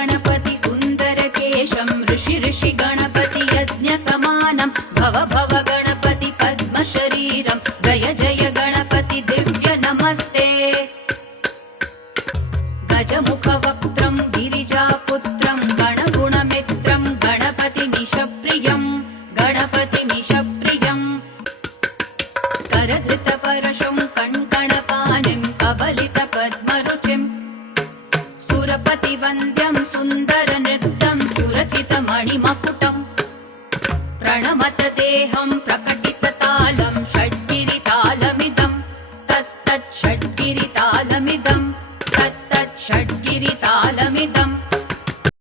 गणपति सुन्दरकेशं ऋषि ऋषि गणपति यज्ञसमानं भव भव गणपति पद्मशरीरं जय जय गणपति दिव्य नमस्ते गजमुखवक्त्रं गिरिजापुत्रं गणगुणमित्रं गणपतिमिषप्रियं करधृतपरशुं कङ्कणपाणिं कबलितपद्मरुचिं सुरपतिवन्द्यं सुन्दरनृत्यं सुरचितमणिमकुटं प्रणमत देहं प्रकटिततालं षड्गिरितालमिदं तत्तत् षड्